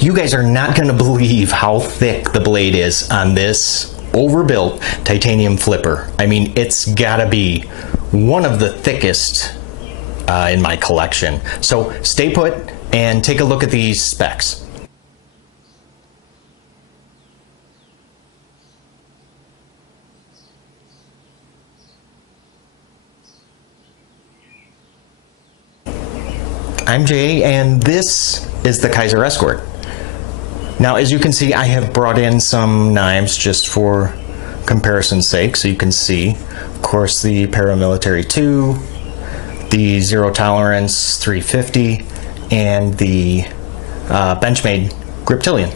You guys are not going to believe how thick the blade is on this overbuilt titanium flipper. I mean, it's gotta be one of the thickest in my collection. So stay put and take a look at these specs. I'm Jay, and this is the Kizer Escort. Now, as you can see, I have brought in some knives just for comparison's sake, so you can see, of course, the Paramilitary 2, the Zero Tolerance 350, and the Benchmade Griptilian.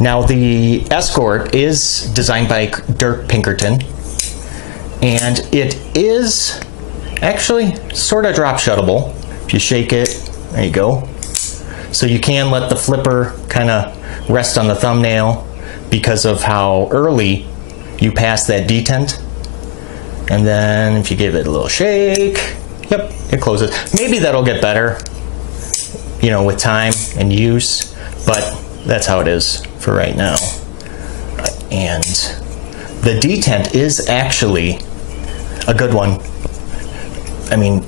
Now, the Escort is designed by Dirk Pinkerton, and it is actually sort of drop shuttable. If you shake it, there you go. So you can let the flipper kind of rest on the thumbnail because of how early you pass that detent. And then if you give it a little shake, yep, it closes. Maybe that'll get better, you know, with time and use, but that's how it is for right now. And the detent is actually a good one. I mean,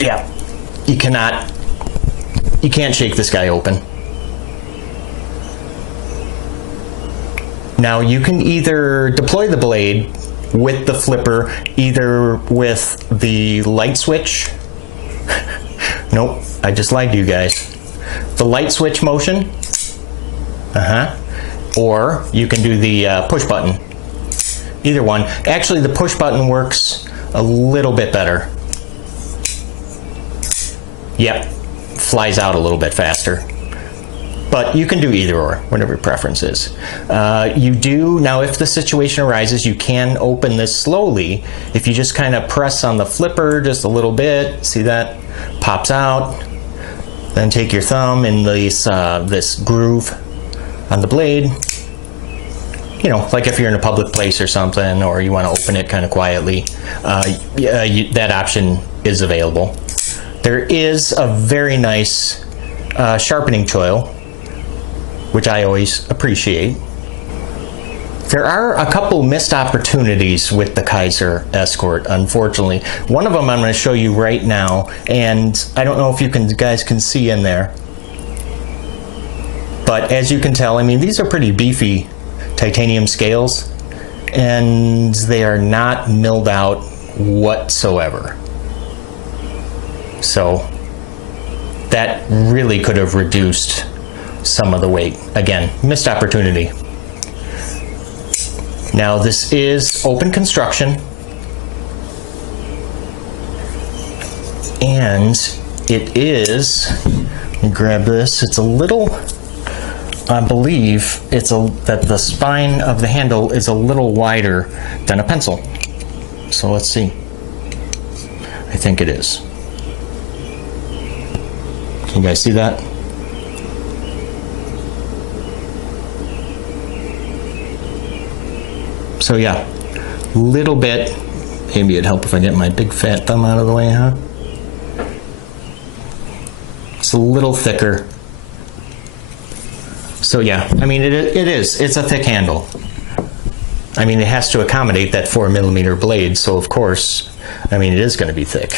yeah, you can't shake this guy open. Now you can either deploy the blade with the flipper, either with the light switch. Nope, I just lied to you guys. The light switch motion. Or you can do the push button. Either one. Actually, the push button works a little bit better. Yep, flies out a little bit faster. But you can do either or, whatever your preference is. You do, now if the situation arises, you can open this slowly. If you just kind of press on the flipper just a little bit, see that? Pops out. Then take your thumb in this groove on the blade. You know, like if you're in a public place or something, or you want to open it kind of quietly, that option is available. There is a very nice sharpening choil, which I always appreciate. There are a couple missed opportunities with the Kizer Escort, unfortunately. One of them I'm going to show you right now, and I don't know if you guys can see in there. But as you can tell, I mean, these are pretty beefy titanium scales, and they are not milled out whatsoever. So that really could have reduced some of the weight. Again, missed opportunity. Now this is open construction, and it is, let me grab this, it's a little, I believe that the spine of the handle is a little wider than a pencil. So let's see. I think it is. Can you guys see that? So yeah, little bit, maybe it'd help if I get my big fat thumb out of the way, huh? It's a little thicker. So yeah, I mean, it's a thick handle. I mean, it has to accommodate that 4mm blade, so of course, I mean, it is going to be thick.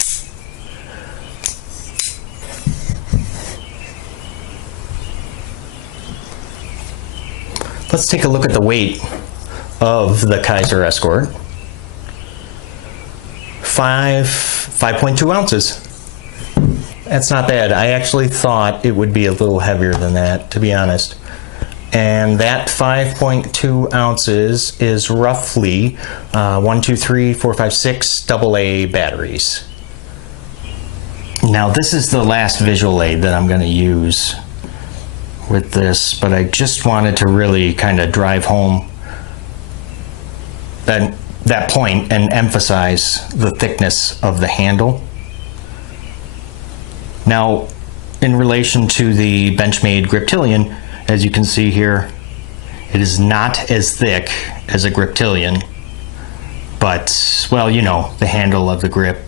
Let's take a look at the weight of the Kizer Escort. 5.2 ounces. That's not bad. I actually thought it would be a little heavier than that, to be honest. And that 5.2 ounces is roughly 1, 2, 3, 4, 5, 6 AA batteries. Now this is the last visual aid that I'm going to use with this, but I just wanted to really kind of drive home that point and emphasize the thickness of the handle. Now, in relation to the Benchmade Griptilian, as you can see here, it is not as thick as a Griptilian, but, well, you know, the handle of the grip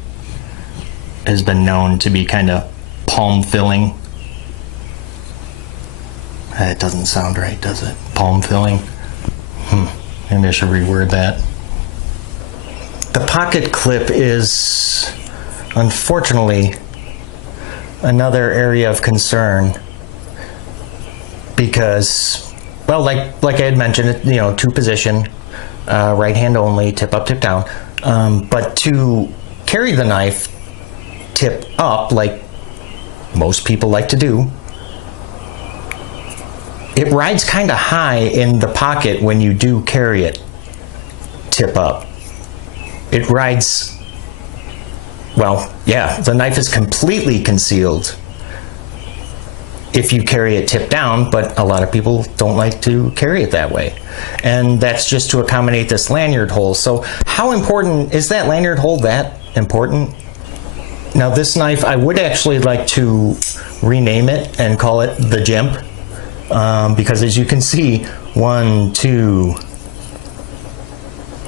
has been known to be kind of palm filling. That doesn't sound right, does it? Palm filling. Maybe I should reword that. The pocket clip is, unfortunately, another area of concern because, well, like I had mentioned, you know, two position, right hand only, tip up, tip down. But to carry the knife tip up, like most people like to do, it rides kind of high in the pocket when you do carry it tip up. It rides, well, yeah, the knife is completely concealed if you carry it tip down, but a lot of people don't like to carry it that way. And that's just to accommodate this lanyard hole. So how important is that lanyard hole? That important? Now this knife, I would actually like to rename it and call it the Jimp, because as you can see, 1, 2,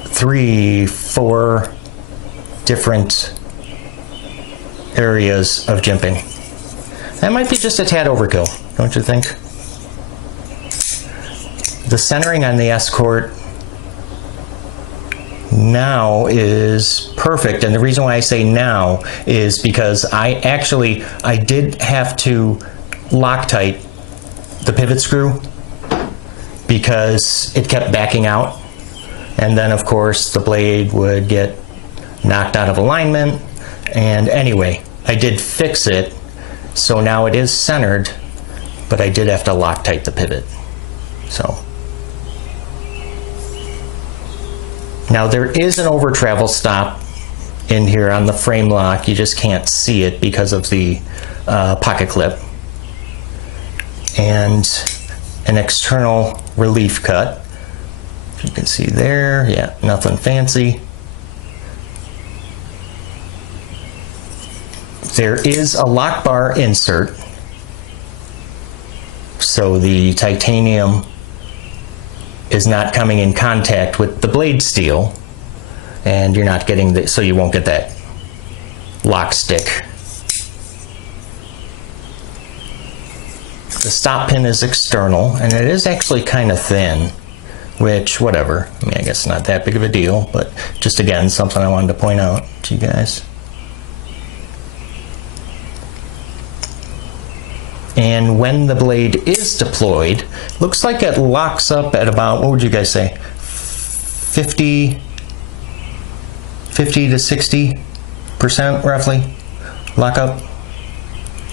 3, 4 different areas of jimping. That might be just a tad overkill, don't you think? The centering on the Escort now is perfect, and the reason why I say now is because I did have to Loctite the pivot screw because it kept backing out, and then of course the blade would get knocked out of alignment. And anyway, I did fix it, so now it is centered, but I did have to Loctite the pivot. So now there is an over travel stop in here on the frame lock. You just can't see it because of the pocket clip, and an external relief cut. You can see there, yeah, nothing fancy. There is a lock bar insert, so the titanium is not coming in contact with the blade steel, and you're not getting the, so you won't get that lock stick. The stop pin is external, and it is actually kind of thin, which, whatever, I mean, I guess not that big of a deal, but just again, something I wanted to point out to you guys. And when the blade is deployed, looks like it locks up at about, what would you guys say, 50 to 60% roughly lock up?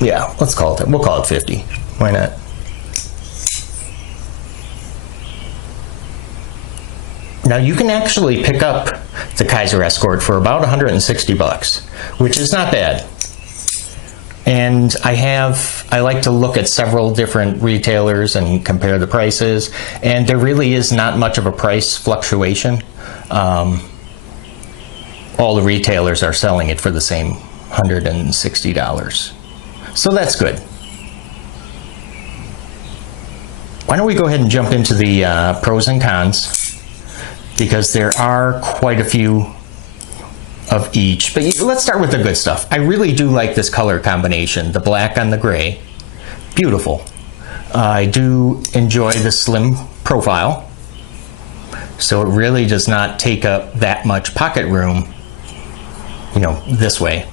Yeah, let's call it, we'll call it 50. Why not? Now you can actually pick up the Kizer Escort for about 160 bucks, which is not bad. And I like to look at several different retailers and compare the prices, and there really is not much of a price fluctuation. All the retailers are selling it for the same $160. So that's good. Why don't we go ahead and jump into the pros and cons, because there are quite a few of each, but let's start with the good stuff. I really do like this color combination, the black on the gray. Beautiful. I do enjoy the slim profile, so it really does not take up that much pocket room, you know, this way.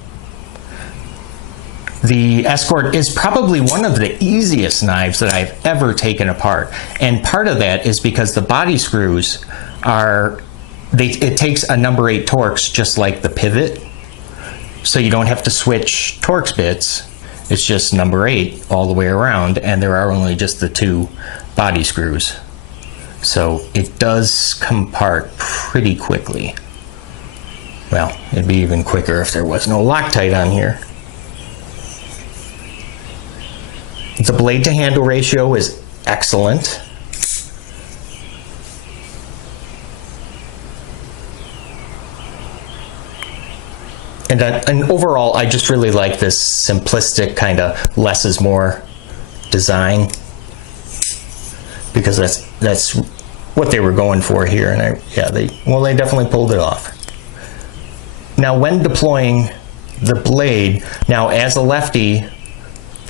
The Escort is probably one of the easiest knives that I've ever taken apart, and part of that is because the body screws are, it takes a number 8 Torx just like the pivot, so you don't have to switch Torx bits. It's just number 8 all the way around, and there are only just the 2 body screws. So it does come apart pretty quickly. Well, it'd be even quicker if there was no Loctite on here. The blade to handle ratio is excellent. And overall, I just really like this simplistic kind of less is more design, because that's what they were going for here. And they definitely pulled it off. Now, when deploying the blade, now as a lefty,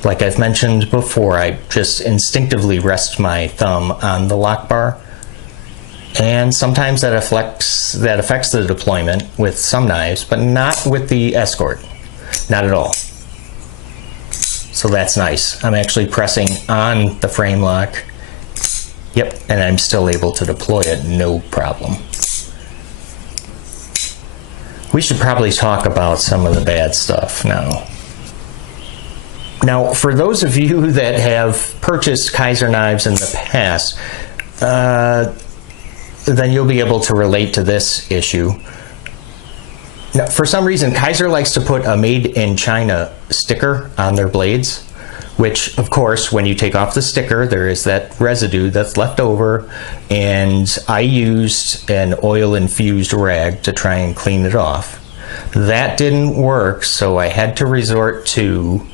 Like I've mentioned before, I just instinctively rest my thumb on the lock bar, and sometimes that affects the deployment with some knives, but not with the Escort, not at all. So that's nice. I'm actually pressing on the frame lock. Yep, and I'm still able to deploy it, no problem. We should probably talk about some of the bad stuff now. Now, for those of you that have purchased Kizer knives in the past, then you'll be able to relate to this issue. Now, for some reason, Kizer likes to put a Made in China sticker on their blades, which, of course, when you take off the sticker, there is that residue that's left over, and I used an oil-infused rag to try and clean it off. That didn't work, so I had to resort to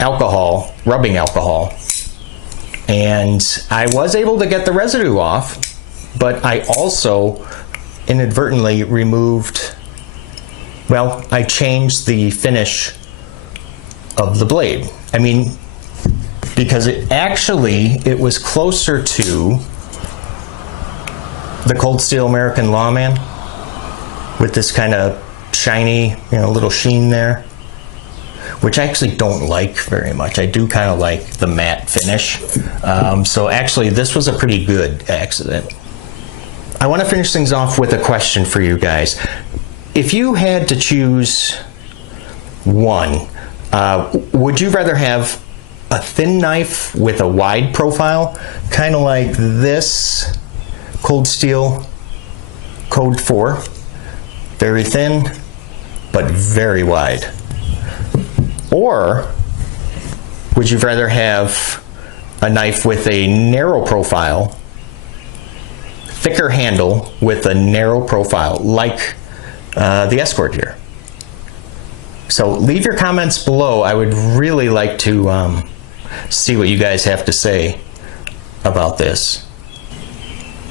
alcohol, rubbing alcohol, and I was able to get the residue off, but I also inadvertently removed, well, I changed the finish of the blade. I mean, because it was closer to the Cold Steel American Lawman with this kind of shiny, little sheen there, which I actually don't like very much. I do kind of like the matte finish. So actually, this was a pretty good accident. I want to finish things off with a question for you guys. If you had to choose one, would you rather have a thin knife with a wide profile, kind of like this Cold Steel Code 4, very thin, but very wide? Or would you rather have a knife with a narrow profile, thicker handle with a narrow profile, like the Escort here? So leave your comments below. I would really like to see what you guys have to say about this.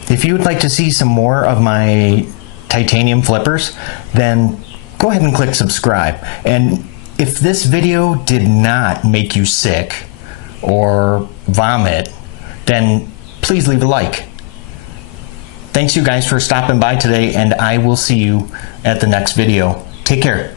If you would like to see some more of my titanium flippers, then go ahead and click subscribe. And if this video did not make you sick or vomit, then please leave a like. Thanks you guys for stopping by today, and I will see you at the next video. Take care.